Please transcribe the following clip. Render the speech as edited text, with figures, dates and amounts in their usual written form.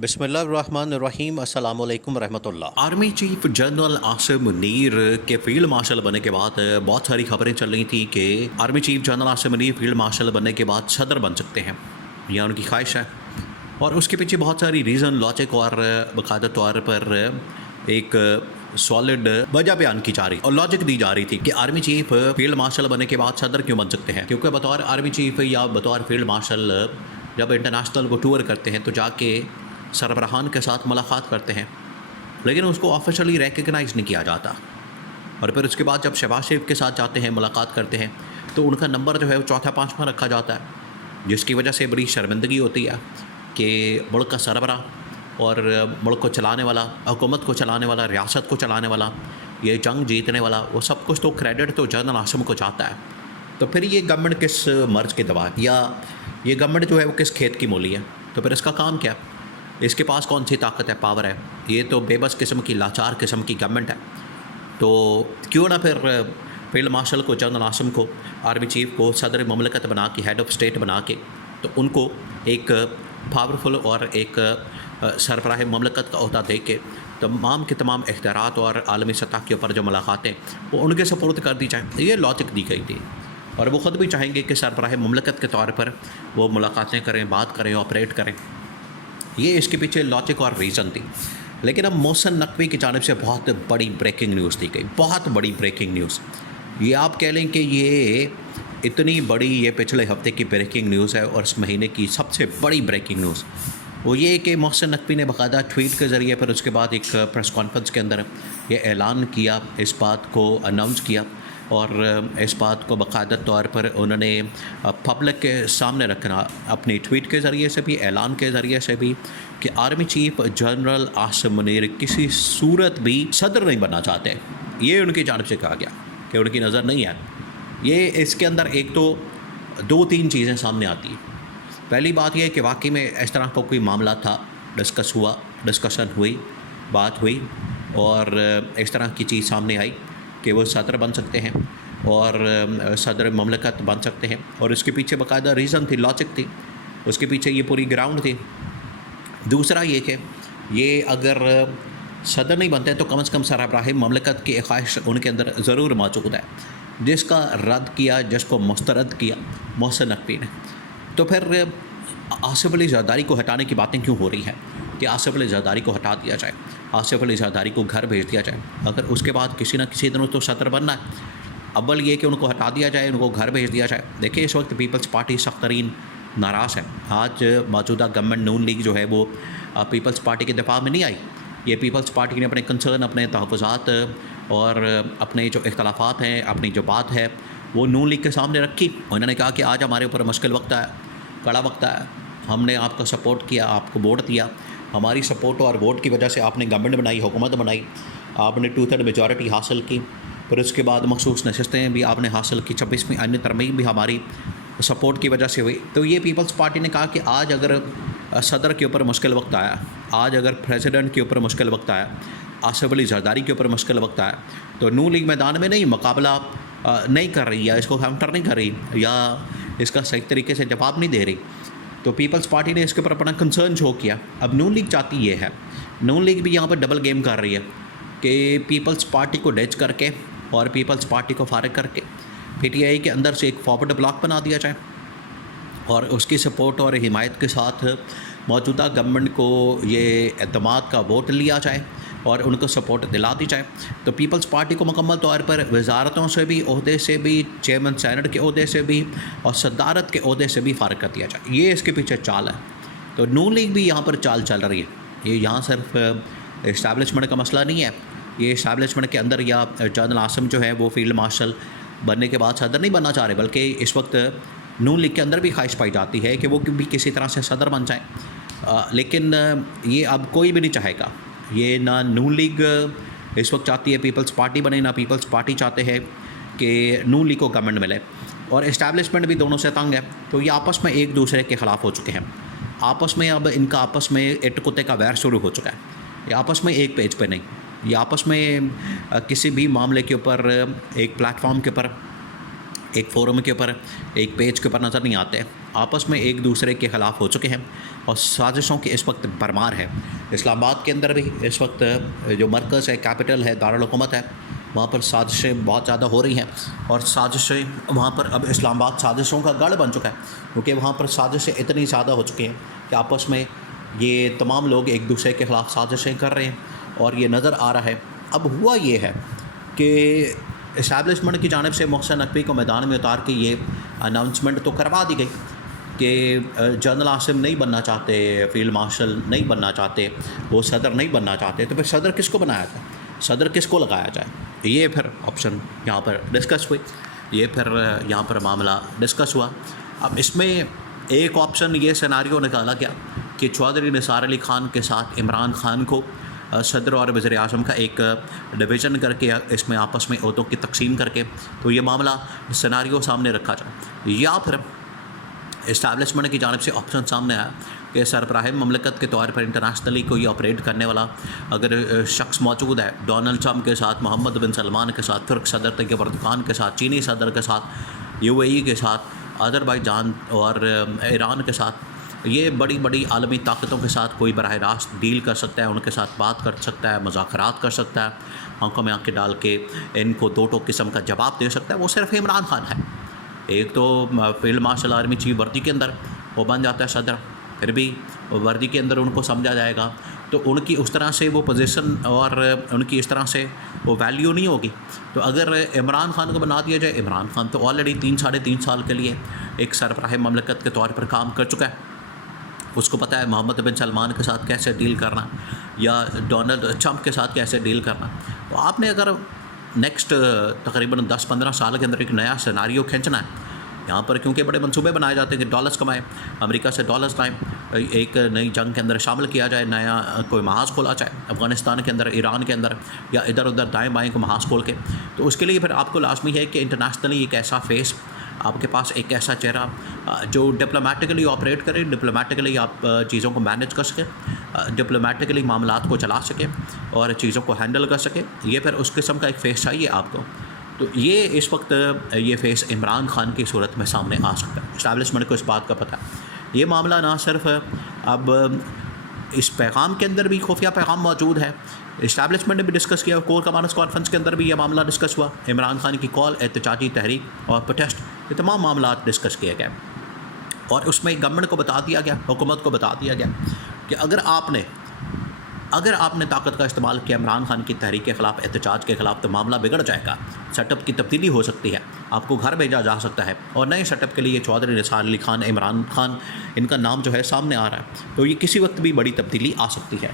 बिस्मिल्लाहिर्रहमानिर्रहीम अस्सलाम वालेकुम रहमतुल्लाह। Army chief general Asim Munir के फील्ड मार्शल बनने के बाद बहुत सारी खबरें चल रही थी कि army chief general Asim Munir field marshal बनने के बाद सदर बन सकते हैं, यह उनकी ख्वाहिश है। और उसके पीछे बहुत सारी रीज़न, लॉजिक और बाकायदा तौर पर एक सॉलिड वजह बयान की जा रही और लॉजिक दी जा रही थी कि आर्मी चीफ फील्ड मार्शल बनने के बाद सदर क्यों बन सकते हैं। क्योंकि बतौर आर्मी चीफ या बतौर फील्ड मार्शल जब इंटरनेशनल वो टूर करते हैं तो जाके सरबराहान के साथ मुलाकात करते हैं, लेकिन उसको ऑफिशियली रिकग्नाइज़ नहीं किया जाता। और फिर उसके बाद जब शहबाज शरीफ के साथ जाते हैं, मुलाकात करते हैं, तो उनका नंबर जो है वो चौथा पाँचवां रखा जाता है, जिसकी वजह से बड़ी शर्मिंदगी होती है कि मुल्क का सरबराह और मुल्क को चलाने वाला, हुकूमत को चलाने वाला, रियासत को चलाने वाला, ये जंग जीतने वाला, वो सब कुछ तो क्रेडिट तो जनरल आसिम को जाता है। तो फिर ये गवर्नमेंट किस मर्ज के दबा या ये गवर्नमेंट जो है वो किस खेत की मूली है? तो फिर इसका काम क्या? इसके पास कौन सी ताकत है, पावर है? ये तो बेबस किस्म की, लाचार किस्म की गवर्नमेंट है। तो क्यों ना फिर फील्ड मार्शल को, जनरल आसिम को, आर्मी चीफ को सदर ममलकत बना के, हेड ऑफ स्टेट बना के, तो उनको एक पावरफुल और एक सरबराह ममलकत का ओहदा दे के तमाम के तमाम इख्तियारात और आलमी सतह के ऊपर जो मुलाकातें वो उनके सपोर्ट कर दी जाए। ये लॉजिक दी गई थी और वो ख़ुद भी चाहेंगे कि सरबराह ममलकत के तौर पर वो मुलाकातें करें, बात करें, ऑपरेट करें। ये इसके पीछे लॉजिक और रीज़न थी। लेकिन अब मोहसिन नकवी की जानिब से बहुत बड़ी ब्रेकिंग न्यूज़ दी गई, बहुत बड़ी ब्रेकिंग न्यूज़। ये आप कह लें कि ये इतनी बड़ी, ये पिछले हफ्ते की ब्रेकिंग न्यूज़ है और इस महीने की सबसे बड़ी ब्रेकिंग न्यूज़ वो ये कि मोहसिन नकवी ने बाकायदा ट्वीट के ज़रिए, फिर उसके बाद एक प्रेस कॉन्फ्रेंस के अंदर ये ऐलान किया, इस बात को अनाउंस किया और इस बात को बाकायदा तौर पर उन्होंने पब्लिक के सामने रखना, अपनी ट्वीट के ज़रिए से भी, ऐलान के ज़रिए से भी, कि army chief general Asim Munir किसी सूरत भी सदर नहीं बनना चाहते। ये उनकी जानिब से कहा गया कि उनकी नज़र नहीं है। ये इसके अंदर एक तो दो तीन चीज़ें सामने आती हैं। पहली बात यह है कि वाकई में इस तरह का कोई मामला था, डिस्कस हुआ, डिस्कशन हुई, बात हुई और इस तरह की चीज़ सामने आई कि वो सदर बन सकते हैं और सदर ममलकत बन सकते हैं। और उसके पीछे बाकायदा रीज़न थी, लॉजिक थी, उसके पीछे ये पूरी ग्राउंड थी। दूसरा ये कि ये अगर सदर नहीं बनते तो कम से कम सरबराह ममलकत की ख्वाहिश उनके अंदर ज़रूर मौजूद है, जिसका रद्द किया, जिसको मुस्तरद किया मोहसिन नकवी ने। तो फिर आसिफ अली जरदारी को हटाने की बातें क्यों हो रही हैं कि आसिफ अली जरदारी को हटा दिया जाए, आसिफ अली जरदारी को घर भेज दिया जाए? अगर उसके बाद किसी न किसी दिन तो सदर बनना है, अव्वल ये कि उनको हटा दिया जाए, उनको घर भेज दिया जाए। देखिए, इस वक्त पीपल्स पार्टी सख्त तरीन नाराज़ है। आज मौजूदा गवर्नमेंट नून लीग जो है वो पीपल्स पार्टी के दफा में नहीं आई। ये पीपल्स पार्टी ने अपने कंसर्न, अपने तहफ़्फ़ुज़ात और अपने जो इख्तलाफात हैं, अपनी जो बात है वो नून लीग के सामने रखी। उन्होंने कहा कि आज हमारे ऊपर मुश्किल वक्त है, कड़ा वक्त है, हमने आपको सपोर्ट किया, आपको वोट दिया, हमारी सपोर्ट और वोट की वजह से आपने गवर्नमेंट बनाई, हुकूमत बनाई, आपने 2/3 मेजॉरिटी हासिल की, फिर उसके बाद मखसूस नशस्तें भी आपने हासिल की, 26वीं अन्य तरमीम भी हमारी सपोर्ट की वजह से हुई। तो ये पीपल्स पार्टी ने कहा कि आज अगर सदर के ऊपर मुश्किल वक्त आया, आज अगर प्रेसिडेंट के ऊपर मुश्किल वक्त आया, आसिफ अली जरदारी के ऊपर मुश्किल वक्त आया, तो नून लीग मैदान में नहीं, मुकाबला नहीं कर रही या इसको काउंटर नहीं कर रही या इसका सही तरीके से जवाब नहीं दे रही, तो पीपल्स पार्टी ने इसके ऊपर अपना कंसर्न शो किया। अब नून लीग चाहती ये है, नून लीग भी यहाँ पर डबल गेम कर रही है कि पीपल्स पार्टी को डैच करके और पीपल्स पार्टी को फारिग करके पीटीआई के अंदर से एक फॉरवर्ड ब्लॉक बना दिया जाए और उसकी सपोर्ट और हिमायत के साथ मौजूदा गवर्नमेंट को ये एतमाद का वोट लिया जाए और उनको सपोर्ट दिला दी जाए। तो पीपल्स पार्टी को मुकम्मल तौर पर वजारतों से भी, ओहदे से भी, चेयरमैन सेनेट के ओहदे से भी और सदारत के ओहदे से भी फ़ारिग कर दिया जाए। ये इसके पीछे चाल है। तो नून लीग भी यहाँ पर चाल चल रही है। ये यहाँ सिर्फ इस्टेब्लिशमेंट का मसला नहीं है, ये इस्टेब्लिशमेंट के अंदर या जनरल आसिम जो है वो फील्ड मार्शल बनने के बाद सदर नहीं बनना चाह रहे, बल्कि इस वक्त नून लीग के अंदर भी ख्वाहिश पाई जाती है कि वो भी किसी तरह से सदर बन जाए। लेकिन ये अब कोई भी नहीं चाहेगा। ये ना नून लीग इस वक्त चाहती है पीपल्स पार्टी बने, ना पीपल्स पार्टी चाहते हैं कि नून लीग को गवर्नमेंट मिले, और इस्टेब्लिशमेंट भी दोनों से तंग है। तो ये आपस में एक दूसरे के ख़िलाफ़ हो चुके हैं। आपस में अब इनका आपस में इट कुत्ते का वैर शुरू हो चुका है। ये आपस में एक पेज पे नहीं, ये आपस में किसी भी मामले के ऊपर एक प्लेटफॉर्म के ऊपर एक फ़ोरम के ऊपर, एक पेज के ऊपर नज़र नहीं आते, आपस में एक दूसरे के ख़िलाफ़ हो चुके हैं और साजिशों की इस वक्त भरमार है। इस्लामाबाद के अंदर भी इस वक्त जो मरकज़ है, कैपिटल है, दारुल हुकूमत है, वहाँ पर साजिशें बहुत ज़्यादा हो रही हैं और साजिशें वहाँ पर अब इस्लामाबाद साजिशों का गढ़ बन चुका है, क्योंकि वहाँ पर साजिशें इतनी ज़्यादा हो चुकी हैं कि आपस में ये तमाम लोग एक दूसरे के ख़िलाफ़ साजिशें कर रहे हैं और ये नज़र आ रहा है। अब हुआ ये है कि इस्टेब्लिशमेंट की जानिब से मोहसिन नकवी को मैदान में उतार के ये अनाउंसमेंट तो करवा दी गई कि जनरल आसिम नहीं बनना चाहते, फील्ड मार्शल नहीं बनना चाहते, वो सदर नहीं बनना चाहते, तो फिर सदर किसको बनाया जाए, सदर किसको लगाया जाए, ये फिर ऑप्शन यहाँ पर डिस्कस हुई, ये फिर यहाँ पर मामला डिस्कस हुआ। अब इसमें एक ऑप्शन ये सिनारियो निकाला गया कि चौधरी निसार अली ख़ान के साथ इमरान ख़ान को सदर और वज़ीर आज़म का एक डिवीज़न करके इसमें आपस में ओहदों की तकसीम करके तो ये मामला सिनारियो सामने रखा जाए, या फिर इस्टेब्लिशमेंट की जानिब से ऑप्शन सामने आया कि सरबराह ममलकत के तौर पर इंटरनेशनली कोई ऑपरेट करने वाला अगर शख्स मौजूद है, डोनाल्ड ट्रम्प के साथ, मोहम्मद बिन सलमान के साथ, तुर्क सदर तैयब एर्दोगान के साथ, चीनी सदर के साथ, UAE के साथ, अज़रबैजान और ईरान के साथ, ये बड़ी बड़ी आलमी ताकतों के साथ कोई बराह रास्त डील कर सकता है, उनके साथ बात कर सकता है, मुज़ाकरात कर सकता है, आंखों में आंखें डाल के इनको दो टोक किस्म का जवाब दे सकता है, वो सिर्फ इमरान ख़ान है। एक तो फील्ड मार्शल आर्मी चीफ वर्दी के अंदर वो बन जाता है सदर, फिर भी वर्दी के अंदर उनको समझा जाएगा, तो उनकी उस तरह से वो पोजीशन और उनकी इस तरह से वो वैल्यू नहीं होगी। तो अगर इमरान ख़ान को बना दिया जाए, इमरान ख़ान तो ऑलरेडी 3-3.5 साल के लिए एक सरबराह ममलकत के तौर पर काम कर चुका है, उसको पता है मोहम्मद बिन सलमान के साथ कैसे डील करना या डोनाल्ड ट्रम्प के साथ कैसे डील करना। तो आपने अगर नेक्स्ट तकरीबन 10-15 साल के अंदर एक नया सिनारियो खींचना है यहाँ पर, क्योंकि बड़े मंसूबे बनाए जाते हैं कि डॉलर्स कमाएं, अमेरिका से डॉलर्स लाएं, एक नई जंग के अंदर शामिल किया जाए, नया कोई महाज खोला जाए अफ़गानिस्तान के अंदर, ईरान के अंदर, या इधर उधर दाएँ बाएँ को महाज खोल के। तो उसके लिए फिर आपको लाजमी है कि इंटरनेशनली एक ऐसा फेस, आपके पास एक ऐसा चेहरा जो डिप्लोमेटिकली ऑपरेट करे, डिप्लोमेटिकली आप चीज़ों को मैनेज कर सके, डिप्लोमेटिकली मामलात को चला सके और चीज़ों को हैंडल कर सके, ये फिर उस किस्म का एक फेस चाहिए आपको। तो ये इस वक्त ये फेस इमरान ख़ान की सूरत में सामने आ सकता है। इस्टेब्लिशमेंट को इस बात का पता है। ये मामला ना सिर्फ अब इस पैगाम के अंदर भी खुफिया पैगाम मौजूद है, इस्टेब्लिशमेंट ने भी डिस्कस किया, कोर कमांडर्स कॉन्फ्रेंस के अंदर भी यह मामला डिस्कस हुआ, इमरान ख़ान की कॉल, एहतजाजी तहरीक और प्रोटेस्ट, ये तमाम मामला डिस्कस किए गए और उसमें गवर्नमेंट को बता दिया गया, हुकूमत को बता दिया गया कि अगर आपने ताकत का इस्तेमाल किया इमरान ख़ान की तहरीक के ख़िलाफ़, एहतजाज के ख़िलाफ़, तो मामला बिगड़ जाएगा, सेटअप की तब्दीली हो सकती है, आपको घर भेजा जा सकता है और नए सेटअप के लिए चौधरी निसार अली ख़ान, इमरान ख़ान, इनका नाम जो है सामने आ रहा है, तो ये किसी वक्त भी बड़ी तब्दीली आ सकती है।